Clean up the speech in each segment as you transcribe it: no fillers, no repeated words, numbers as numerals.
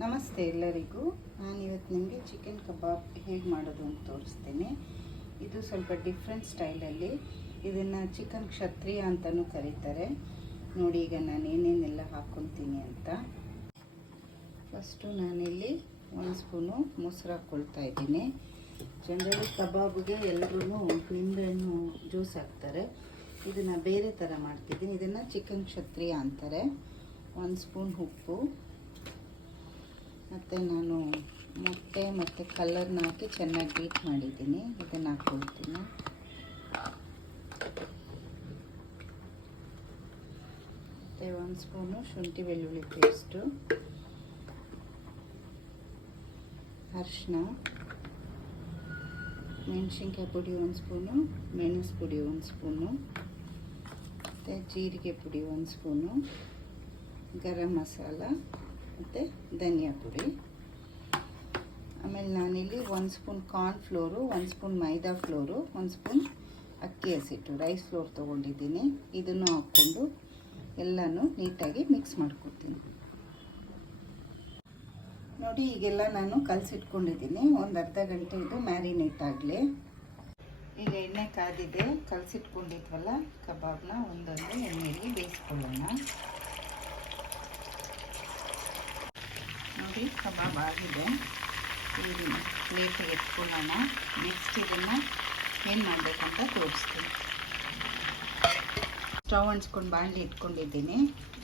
ನಮಸ್ತೆ ಎಲ್ಲರಿಗೂ. ನಾನಿವತ್ತು ನಿಮಗೆ ಚಿಕನ್ ಕಬಾಬ್ ಹೇಗೆ ಮಾಡೋದು ಅಂತ ತೋರಿಸ್ತೇನೆ. ಇದು ಸ್ವಲ್ಪ ಡಿಫ್ರೆಂಟ್ ಸ್ಟೈಲಲ್ಲಿ. ಇದನ್ನು ಚಿಕನ್ ಕ್ಷತ್ರಿಯ ಅಂತಲೂ ಕರೀತಾರೆ. ನೋಡಿ ಈಗ ನಾನು ಏನೇನೆಲ್ಲ ಹಾಕ್ಕೊತೀನಿ ಅಂತ. ಫಸ್ಟು ನಾನಿಲ್ಲಿ 1 ಸ್ಪೂನು ಮೊಸರು ಹಾಕ್ಕೊಳ್ತಾ ಇದ್ದೀನಿ. ಜನರಲಿ ಕಬಾಬ್ಗೆ ಎಲ್ಲರೂ ನಿಂಬೆಹಣ್ಣು ಜ್ಯೂಸ್ ಹಾಕ್ತಾರೆ. ಇದನ್ನು ಬೇರೆ ಥರ ಮಾಡ್ತಿದ್ದೀನಿ. ಇದನ್ನು ಚಿಕನ್ ಕ್ಷತ್ರಿಯ ಅಂತಾರೆ. 1 ಸ್ಪೂನ್ ಉಪ್ಪು ಮತ್ತು ನಾನು ಮೊಟ್ಟೆ ಮತ್ತು ಕಲ್ಲರ್ನ ಹಾಕಿ ಚೆನ್ನಾಗಿ ಬೀಟ್ ಮಾಡಿದ್ದೀನಿ. ಇದನ್ನು ಹಾಕ್ಕೊಳ್ತೀನಿ. ಮತ್ತು 1 ಸ್ಪೂನು ಶುಂಠಿ ಬೆಳ್ಳುಳ್ಳಿ ಪೇಸ್ಟು, ಅರಿಶಿನ, ಮೆಣಸಿನ್ಕಾಯಿ ಪುಡಿ 1 ಸ್ಪೂನು, ಮೆಣಸು ಪುಡಿ 1 ಸ್ಪೂನು, ಮತ್ತು ಜೀರಿಗೆ ಪುಡಿ 1 ಸ್ಪೂನು, ಗರಂ ಮಸಾಲ ಮತ್ತು ಧನಿಯಾ ಪುಡಿ. ಆಮೇಲೆ ನಾನಿಲ್ಲಿ 1 ಸ್ಪೂನ್ ಕಾರ್ನ್ ಫ್ಲೋರು, 1 ಸ್ಪೂನ್ ಮೈದಾ ಫ್ಲೋರು, 1 ಸ್ಪೂನ್ ಅಕ್ಕಿ ಹಸಿಟ್ಟು ರೈಸ್ ಫ್ಲೋರ್ ತೊಗೊಂಡಿದ್ದೀನಿ. ಇದನ್ನು ಹಾಕ್ಕೊಂಡು ಎಲ್ಲನೂ ನೀಟಾಗಿ ಮಿಕ್ಸ್ ಮಾಡ್ಕೊತೀನಿ. ನೋಡಿ ಈಗೆಲ್ಲ ನಾನು ಕಲಸಿಟ್ಕೊಂಡಿದ್ದೀನಿ. ಒಂದು ಅರ್ಧ ಗಂಟೆ ಇದು ಮ್ಯಾರಿನೇಟ್ ಆಗಲಿ. ಈಗ ಎಣ್ಣೆ ಕಾದಿದೆ. ಕಲಸಿಟ್ಕೊಂಡಿದ್ವಲ್ಲ ಕಬಾಬ್ನ ಒಂದೊಂದು ಎಣ್ಣೆಯಲ್ಲಿ ಬೇಯಿಸ್ಕೊಳ್ಳೋಣ. ನೋಡಿ ಕಬಾಬ್ ಆಗಿದೆ. ಇದನ್ನು ಪ್ಲೇಟಿಗೆ ಎತ್ಕೊಳ್ಳೋಣ. ನೆಕ್ಸ್ಟ್ ಇದನ್ನು ಏನು ಮಾಡಬೇಕಂತ ತೋರಿಸ್ತೀನಿ. ಸ್ಟವ್ ಹಂಚ್ಕೊಂಡು ಬಾಣಲಿ ಇಟ್ಕೊಂಡಿದ್ದೀನಿ.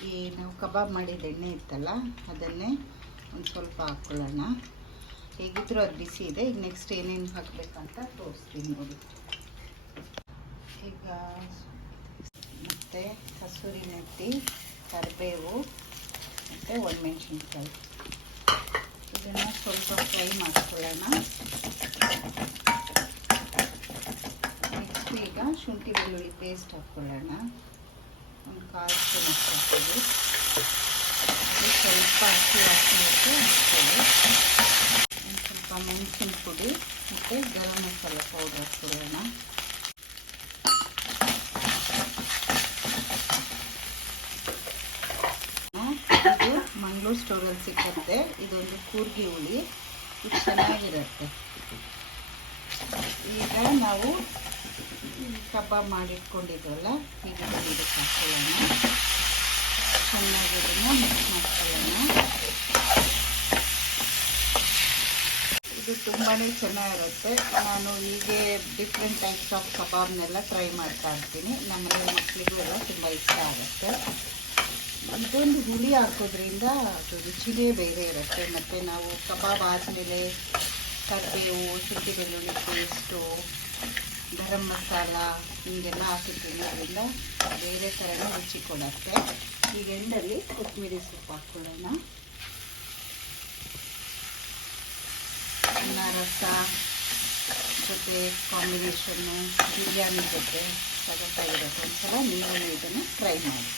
ಈ ನಾವು ಕಬಾಬ್ ಮಾಡಿದ ಎಣ್ಣೆ ಇತ್ತಲ್ಲ ಅದನ್ನೇ ಒಂದು ಸ್ವಲ್ಪ ಹಾಕ್ಕೊಳ್ಳೋಣ. ಹೇಗಿದ್ರೂ ಅದು ಬಿಸಿ ಇದೆ. ಈಗ ನೆಕ್ಸ್ಟ್ ಏನೇನು ಹಾಕಬೇಕಂತ ತೋರಿಸ್ತೀನಿ ನೋಡಿ. ಈಗ ಮತ್ತು ಕಸೂರಿ ಮೆಥಿ, ಕರಿಬೇವು ಮತ್ತು ಒಣಮೆಣಸಿನ್ಕಾಯಿ ಇದನ್ನು ಸ್ವಲ್ಪ ಫ್ರೈ ಮಾಡ್ಕೊಳ್ಳೋಣ. ನೆಕ್ಸ್ಟ್ ಈಗ ಶುಂಠಿ ಬೆಳ್ಳುಳ್ಳಿ ಪೇಸ್ಟ್ ಹಾಕ್ಕೊಳ್ಳೋಣ. ಒಂದು 1/4 ಸ್ಪೂನ್ ಹಾಕ್ಕೊಳ್ತೀವಿ. ಸ್ವಲ್ಪ ಹಸಿ ವಾಸನೆ ಹಾಕ್ಕೊಳ್ಳಿ. ಒಂದು ಸ್ವಲ್ಪ ಮೆಣಸಿನ ಪುಡಿ ಮತ್ತು ಗರಂ ಮಸಾಲ ಪೌಡರ್ ಹಾಕ್ಕೊಳ್ಳೋಣ. ಇದು ಮಂಗಳೂರು ಸ್ಟೋರಲ್ಲಿ ಸಿಕ್ಕುತ್ತೆ. ಇದೊಂದು ಕೂರ್ಗಿ ಹುಳಿ. ಇದು ಚೆನ್ನಾಗಿರುತ್ತೆ. ಈಗ ನಾವು ಕಬಾಬ್ ಮಾಡಿಟ್ಕೊಂಡಿದ್ವಲ್ಲ ಈಗ ಇದಕ್ಕೆ ಹಾಕ್ಕೊಳ್ಳೋಣ. ಚೆನ್ನಾಗಿ ಇದನ್ನು ಮಿಕ್ಸ್ ಮಾಡ್ಕೊಳ್ಳೋಣ. ಇದು ತುಂಬಾ ಚೆನ್ನಾಗಿರುತ್ತೆ. ನಾನು ಹೀಗೆ ಡಿಫ್ರೆಂಟ್ ಟೈಪ್ಸ್ ಆಫ್ ಕಬಾಬ್ನೆಲ್ಲ ಟ್ರೈ ಮಾಡ್ತಾ ಇರ್ತೀನಿ. ನಮ್ಮನೆ ಮಕ್ಕಳಿಗೂ ಎಲ್ಲ ತುಂಬ ಇಷ್ಟ ಆಗುತ್ತೆ. ಇದೊಂದು ಹುಳಿ ಹಾಕೋದ್ರಿಂದ ಅದು ರುಚಿನೇ ಬೇರೆ ಇರುತ್ತೆ. ಮತ್ತು ನಾವು ಕಬಾಬ್ ಆದಮೇಲೆ ಕರಿಬೇವು, ಶುಂಠಿ ಬೆಳ್ಳುಳ್ಳಿ ಪೇಸ್ಟು, ಗರಂ ಮಸಾಲ ಹಿಂಗೆಲ್ಲ ಹಾಕಿ ತಿನ್ನೋದ್ರಿಂದ ಬೇರೆ ಥರನೇ ರುಚಿ ಕೊಡುತ್ತೆ. ಈಗ ಎಂಡಲ್ಲಿ ಕೊತ್ತಂಬರಿ ಸೊಪ್ಪು ಹಾಕ್ಕೊಳ್ಳೋಣ. ಅನ್ನ ರಸ ಜೊತೆ ಕಾಂಬಿನೇಷನ್ನು ಬಿರಿಯಾನಿ ಜೊತೆ ಸಗತ್ತಾಗಿರುತ್ತೆ. ಒಂದ್ಸಲ ನೀವು ಇದನ್ನು ಟ್ರೈ ಮಾಡಿ.